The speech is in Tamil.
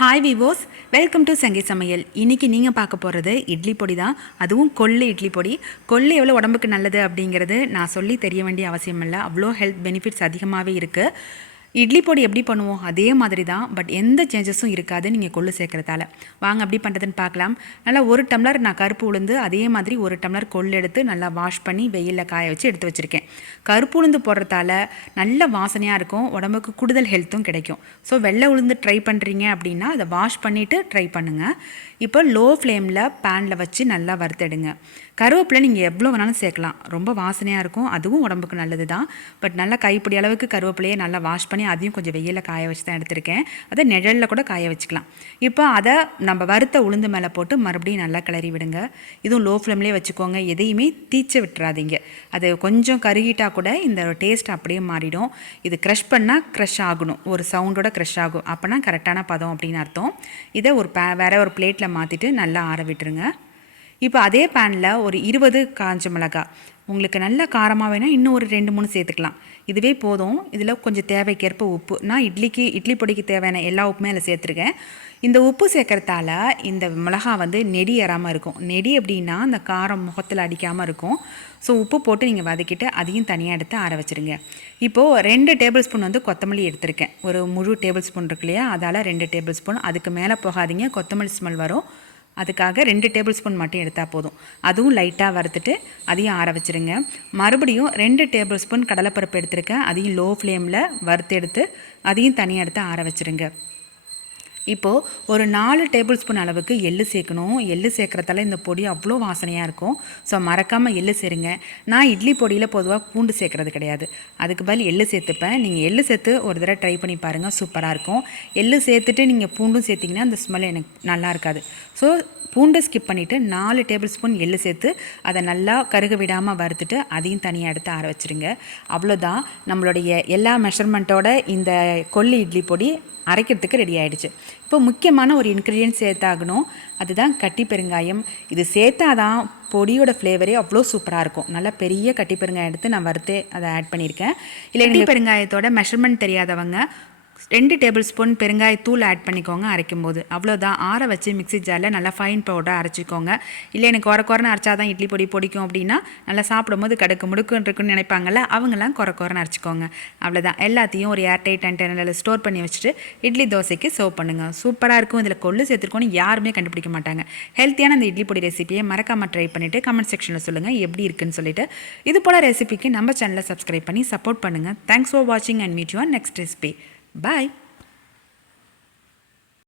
ஹாய் விவோஸ், வெல்கம் டு சங்கி சமையல். இன்றைக்கி நீங்கள் பார்க்க போகிறது இட்லி பொடி தான். அதுவும் கொள்ளு இட்லி பொடி. கொள்ளு எவ்வளோ உடம்புக்கு நல்லது அப்படிங்கிறது நான் சொல்லி தெரிய வேண்டிய அவசியம் இல்லை. அவ்வளோ ஹெல்த் பெனிஃபிட்ஸ் அதிகமாகவே இருக்குது. இட்லி பொடி எப்படி பண்ணுவோம் அதே மாதிரி தான், பட் எந்த சேஞ்சஸும் இருக்காது நீங்கள் கொள்ளு சேர்க்குறதால. வாங்க எப்படி பண்ணுறதுன்னு பார்க்கலாம். நல்லா 1 டம்ளர் நான் கருப்பு உளுந்து, அதே மாதிரி 1 டம்ளர் கொள்ளு எடுத்து நல்லா வாஷ் பண்ணி வெயிலில் காய வச்சு எடுத்து வச்சுருக்கேன். கருப்பு உளுந்து போடுறதால நல்ல வாசனையாக இருக்கும், உடம்புக்கு கூடுதல் ஹெல்த்தும் கிடைக்கும். ஸோ வெள்ளை உளுந்து ட்ரை பண்ணுறீங்க அப்படின்னா அதை வாஷ் பண்ணிவிட்டு ட்ரை பண்ணுங்கள். இப்போ லோ ஃப்ளேமில் பேனில் வச்சு நல்லா வறுத்தெடுங்க. கருவேப்பிலை நீங்கள் எவ்வளோ வேணாலும் சேர்க்கலாம், ரொம்ப வாசனையாக இருக்கும், அதுவும் உடம்புக்கு நல்லது தான். பட் நல்லா கைப்பிடி அளவுக்கு கருவேப்பிலையை நல்லா வாஷ் பண்ணி அதையும் கொஞ்சம் வெயிலில் காய வச்சு தான் எடுத்திருக்கேன். அதை நிழலில் கூட காய வச்சுக்கலாம். இப்போ அதை நம்ம வறுத்த உளுந்து மேலே போட்டு மறுபடியும் நல்லா கிளறி விடுங்க. இதுவும் லோ ஃப்ளேம்லேயே வச்சுக்கோங்க, எதையுமே தீச்ச விட்டுறாதீங்க. அது கொஞ்சம் கருகிட்டால் கூட இந்த டேஸ்ட் அப்படியே மாறிடும். இது க்ரஷ் பண்ணால் க்ரஷ் ஆகணும், ஒரு சவுண்டோட க்ரஷ் ஆகும், அப்போனா கரெக்டான பதம் அப்படின்னு அர்த்தம். இதை வேறு ஒரு பிளேட்டில் மாற்றிட்டு நல்லா ஆற விட்டுருங்க. இப்போ அதே பேனில் ஒரு 20 காஞ்ச மிளகாய், உங்களுக்கு நல்ல காரமாக வேணால் இன்னும் ஒரு 2-3 சேர்த்துக்கலாம், இதுவே போதும். இதில் கொஞ்சம் தேவைக்கேற்ப உப்பு, நான் இட்லி பொடிக்கு தேவையான எல்லா உப்புமே அதில் சேர்த்துருக்கேன். இந்த உப்பு சேர்க்குறதால இந்த மிளகாய் வந்து நெடி ஏறாமல் இருக்கும். நெடி அப்படின்னா அந்த காரம் முகத்தில் அடிக்காமல் இருக்கும். ஸோ உப்பு போட்டு நீங்கள் வதக்கிட்டு அதையும் தனியாக எடுத்து ஆற வச்சுருங்க. இப்போது 2 டேபிள் ஸ்பூன் வந்து கொத்தமல்லி எடுத்திருக்கேன். ஒரு முழு டேபிள் ஸ்பூன் இருக்கு இல்லையா, அதால் 2 டேபிள் ஸ்பூன். அதுக்கு மேலே போகாதீங்க, கொத்தமல்லி ஸ்மெல் வரும். அதுக்காக 2 டேபிள் ஸ்பூன் மட்டும் எடுத்தால் போதும். அதுவும் லைட்டாக வறுத்துட்டு அதையும் ஆற வச்சுருங்க. மறுபடியும் 2 டேபிள் ஸ்பூன் கடலைப்பருப்பு எடுத்துருக்கேன், அதையும் லோ ஃப்ளேமில் வறுத்து எடுத்து அதையும் தனியாக எடுத்து ஆற வச்சுருங்க. இப்போது ஒரு 4 டேபிள் ஸ்பூன் அளவுக்கு எள்ளு சேர்க்கணும். எள்ளு சேர்க்குறதால இந்த பொடி அவ்வளோ வாசனையாக இருக்கும். ஸோ மறக்காமல் எள்ளு சேருங்க. நான் இட்லி பொடியில் பொதுவாக பூண்டு சேர்க்குறது கிடையாது, அதுக்கு பதில் எள்ளு சேர்த்துப்பேன். நீங்கள் எள்ளு சேர்த்து ஒரு தடவை ட்ரை பண்ணி பாருங்கள், சூப்பராக இருக்கும். எள்ளு சேர்த்துட்டு நீங்கள் பூண்டும் சேர்த்திங்கன்னா அந்த ஸ்மெல் எனக்கு நல்லா இருக்காது. ஸோ பூண்டை ஸ்கிப் பண்ணிவிட்டு 4 டேபிள் ஸ்பூன் எள்ளு சேர்த்து அதை நல்லா கருக விடாமல் வறுத்துட்டு அதையும் தனியாக எடுத்து ஆற வச்சுருங்க. அவ்வளோதான், நம்மளுடைய எல்லா மெஷர்மெண்ட்டோட இந்த கொள்ளு இட்லி பொடி அரைக்கிறதுக்கு ரெடி ஆகிடுச்சு. இப்போ முக்கியமான ஒரு இன்க்ரீடியன்ட் சேர்த்தாகணும், அதுதான் கட்டி பெருங்காயம். இது சேர்த்தாதான் பொடியோட ஃப்ளேவரே அவ்வளோ சூப்பராக இருக்கும். நல்லா பெரிய கட்டி பெருங்காயம் எடுத்து நான் வறுத்தே அதை ஆட் பண்ணியிருக்கேன். இல்லை கட்டி பெருங்காயத்தோட மெஷர்மெண்ட் தெரியாதவங்க 2 டேபிள் ஸ்பூன் பெருங்காயத்தூள் ஆட் பண்ணிக்கோங்க அரைக்கும்போது. அவ்வளோதான், ஆற வச்சு மிக்ஸி ஜாரில் நல்லா ஃபைன் பவுடர் அரைச்சிக்கோங்க. இல்லை எனக்கு குறைன்னு அரைச்சா தான் இட்லி பொடி பிடிக்கும் அப்படின்னா, நல்லா சாப்பிடும்போது கடுக்கு முடுக்குன்னு இருக்குன்னு நினைப்பாங்கல்ல, அவங்களாம் குறைன்னு அரைச்சிக்கோங்க. அவ்வளோதான், எல்லாத்தையும் ஒரு ஏர்டைட் கண்டெய்னரில் ஸ்டோர் பண்ணி வச்சுட்டு இட்லி தோசைக்கு சர்வ் பண்ணுங்கள். சூப்பராக இருக்கும். இதில் கொள்ளு சேர்த்துருக்கோன்னு யாருமே கண்டுபிடிக்க மாட்டாங்க. ஹெல்த்தியான இந்த இட்லி பொடி ரெசிபியை மறக்காமல் ட்ரை பண்ணிவிட்டு கமெண்ட் செக்ஷனில் சொல்லுங்கள் எப்படி இருக்குன்னு சொல்லிட்டு. இது போல் ரெசிபிக்கு நம்ம சேனலை சப்ஸ்கிரைப் பண்ணி சப்போர்ட் பண்ணுங்கள். தேங்க்ஸ் ஃபார் வாட்சிங் and meet you on next recipe. Bye.